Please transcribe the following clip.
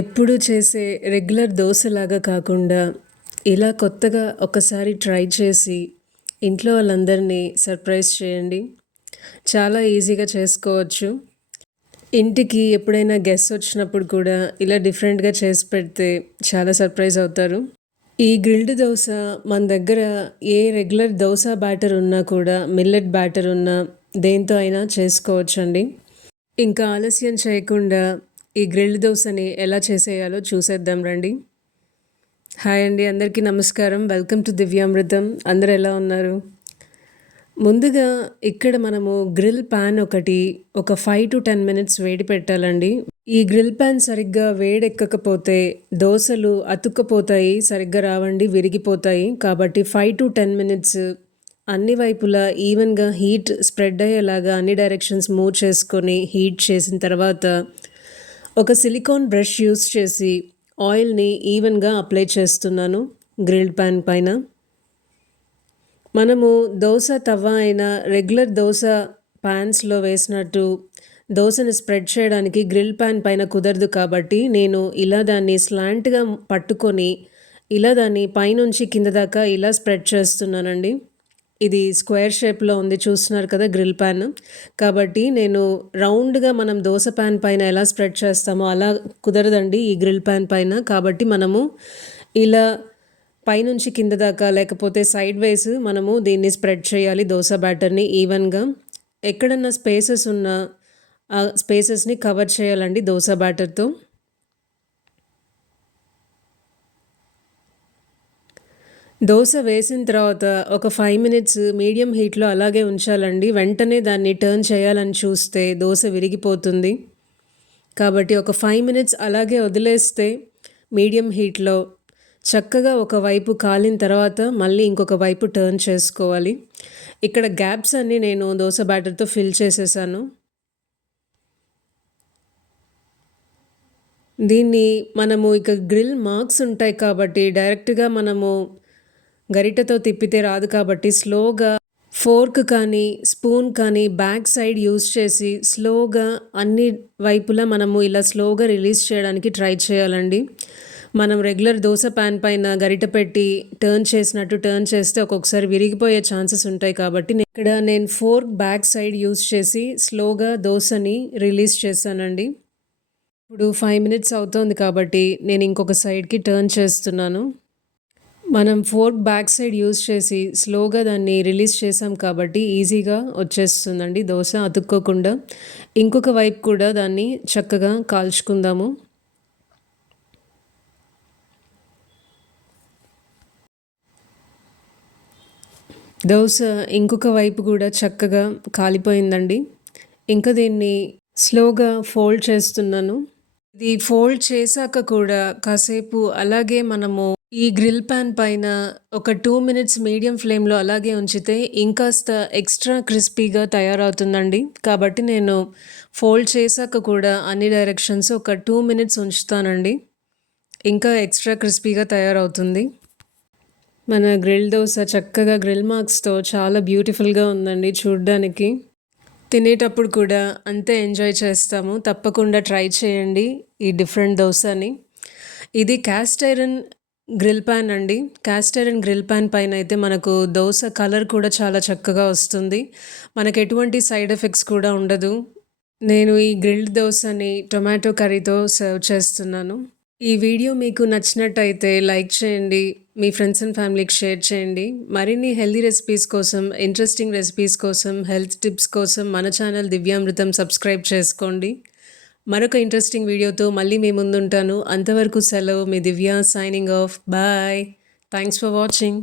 ఎప్పుడూ చేసే రెగ్యులర్ దోసలాగా కాకుండా ఇలా కొత్తగా ఒకసారి ట్రై చేసి ఇంట్లో వాళ్ళందరినీ సర్ప్రైజ్ చేయండి. చాలా ఈజీగా చేసుకోవచ్చు. ఇంటికి ఎప్పుడైనా గెస్ట్ వచ్చినప్పుడు కూడా ఇలా డిఫరెంట్గా చేసి పెడితే చాలా సర్ప్రైజ్ అవుతారు. ఈ గ్రిల్డ్ దోస మన దగ్గర ఏ రెగ్యులర్ దోస బ్యాటర్ ఉన్నా కూడా మిల్లెట్ బ్యాటర్ ఉన్నా దేంతో అయినా చేసుకోవచ్చండి. ఇంకా ఆలస్యం చేయకుండా ఈ గ్రిల్డ్ దోసని ఎలా చేసేయాలో చూసేద్దాం రండి. హాయ్ అండి, అందరికీ నమస్కారం. Welcome to Divyamrutham. అందరు ఎలా ఉన్నారు? ముందుగా ఇక్కడ మనము గ్రిల్ ప్యాన్ ఒక 5 to 10 మినిట్స్ వేడి పెట్టాలండి. ఈ గ్రిల్ ప్యాన్ సరిగ్గా వేడెక్కకపోతే దోసలు అతుక్కపోతాయి, సరిగ్గా రావండి, విరిగిపోతాయి. కాబట్టి 5 to 10 మినిట్స్ అన్ని వైపులా ఈవెన్గా హీట్ స్ప్రెడ్ అయ్యేలాగా అన్ని డైరెక్షన్స్ మూవ్ చేసుకొని హీట్ చేసిన తర్వాత ఒక సిలికాన్ బ్రష్ యూస్ చేసి ఆయిల్ని ఈవెన్గా అప్లై చేస్తున్నాను గ్రిల్డ్ ప్యాన్ పైన. మనము దోశ తవ్వ అయినా రెగ్యులర్ దోశ ప్యాన్స్లో వేసినట్టు దోశని స్ప్రెడ్ చేయడానికి గ్రిల్ ప్యాన్ పైన కుదరదు. కాబట్టి నేను ఇలా దాన్ని స్లాంట్గా పట్టుకొని ఇలా దాన్ని పైనుంచి కింద దాకా ఇలా స్ప్రెడ్ చేస్తున్నానండి. ఇది స్క్వేర్ షేప్లో ఉంది, చూస్తున్నారు కదా గ్రిల్ ప్యాన్. కాబట్టి నేను రౌండ్గా మనం దోశ ప్యాన్ పైన ఎలా స్ప్రెడ్ చేస్తామో అలా కుదరదండి ఈ గ్రిల్ ప్యాన్ పైన. కాబట్టి మనము ఇలా పైనుంచి కింద దాకా లేకపోతే సైడ్ వైస్ మనము దీన్ని స్ప్రెడ్ చేయాలి దోశ బ్యాటర్ని ఈవెన్గా. ఎక్కడన్నా స్పేసెస్ ఉన్న ఆ స్పేసెస్ని కవర్ చేయాలండి దోశ బ్యాటర్తో. దోశ వేసిన తర్వాత ఒక 5 మినిట్స్ మీడియం హీట్లో అలాగే ఉంచాలండి. వెంటనే దాన్ని టర్న్ చేయాలని చూస్తే దోశ విరిగిపోతుంది. కాబట్టి ఒక 5 మినిట్స్ అలాగే వదిలేస్తే మీడియం హీట్లో చక్కగా ఒకవైపు కాలిన తర్వాత మళ్ళీ ఇంకొక వైపు టర్న్ చేసుకోవాలి. ఇక్కడ గ్యాప్స్ అన్నీ నేను దోశ బ్యాటర్తో ఫిల్ చేసేసాను. దీన్ని మనము ఇక గ్రిల్ మార్క్స్ ఉంటాయి కాబట్టి డైరెక్ట్గా మనము గరిటెతో తిప్పితే రాదు. కాబట్టి స్లోగా ఫోర్క్ కానీ స్పూన్ కానీ బ్యాక్ సైడ్ యూస్ చేసి స్లోగా అన్ని వైపులా మనము ఇలా స్లోగా రిలీజ్ చేయడానికి ట్రై చేయాలండి. మనం రెగ్యులర్ దోశ ప్యాన్ పైన గరిట పెట్టి టర్న్ చేసినట్టు టర్న్ చేస్తే ఒక్కొక్కసారి విరిగిపోయే ఛాన్సెస్ ఉంటాయి. కాబట్టి ఇక్కడ నేను ఫోర్క్ బ్యాక్ సైడ్ యూస్ చేసి స్లోగా దోశని రిలీజ్ చేశానండి. ఇప్పుడు 5 మినిట్స్ అవుతోంది కాబట్టి నేను ఇంకొక సైడ్కి టర్న్ చేస్తున్నాను. మనం ఫోర్క్ బ్యాక్ సైడ్ యూస్ చేసి స్లోగా దాన్ని రిలీజ్ చేసాం కాబట్టి ఈజీగా వచ్చేస్తుందండి దోశ అతుక్కోకుండా. ఇంకొక వైపు కూడా దాన్ని చక్కగా కాల్చుకుందాము. దోశ ఇంకొక వైపు కూడా చక్కగా కాలిపోయిందండి. ఇంకా దీన్ని స్లోగా ఫోల్డ్ చేస్తున్నాను. ఇది ఫోల్డ్ చేశాక కూడా కాసేపు అలాగే మనము ఈ గ్రిల్ ప్యాన్ పైన ఒక 2 మినిట్స్ మీడియం ఫ్లేమ్లో అలాగే ఉంచితే ఇంకాస్త ఎక్స్ట్రా క్రిస్పీగా తయారవుతుందండి. కాబట్టి నేను ఫోల్డ్ చేశాక కూడా అన్ని డైరెక్షన్స్ ఒక 2 మినిట్స్ ఉంచుతానండి. ఇంకా ఎక్స్ట్రా క్రిస్పీగా తయారవుతుంది. మన గ్రిల్ దోశ చక్కగా గ్రిల్ మార్క్స్తో చాలా బ్యూటిఫుల్గా ఉందండి చూడ్డానికి. తినేటప్పుడు కూడా అంతే ఎంజాయ్ చేస్తాము. తప్పకుండా ట్రై చేయండి ఈ డిఫరెంట్ దోశని. ఇది క్యాస్ట్ ఐరన్ గ్రిల్ ప్యాన్ అండి. క్యాస్ట్ ఐరన్ గ్రిల్ ప్యాన్ పైన అయితే మనకు దోశ కలర్ కూడా చాలా చక్కగా వస్తుంది. మనకు ఎటువంటి సైడ్ ఎఫెక్ట్స్ కూడా ఉండదు. నేను ఈ గ్రిల్డ్ దోశని టొమాటో కర్రీతో సర్వ్ చేస్తున్నాను. ఈ వీడియో మీకు నచ్చినట్టయితే లైక్ చేయండి, మీ ఫ్రెండ్స్ అండ్ ఫ్యామిలీకి షేర్ చేయండి. మరిన్ని హెల్దీ రెసిపీస్ కోసం, ఇంట్రెస్టింగ్ రెసిపీస్ కోసం, హెల్త్ టిప్స్ కోసం మన ఛానల్ దివ్యామృతం సబ్స్క్రైబ్ చేసుకోండి. మరొక ఇంట్రెస్టింగ్ వీడియోతో మళ్ళీ మీ ముందుంటాను. అంతవరకు సెలవు. మీ Divya signing off. Bye. Thanks for watching.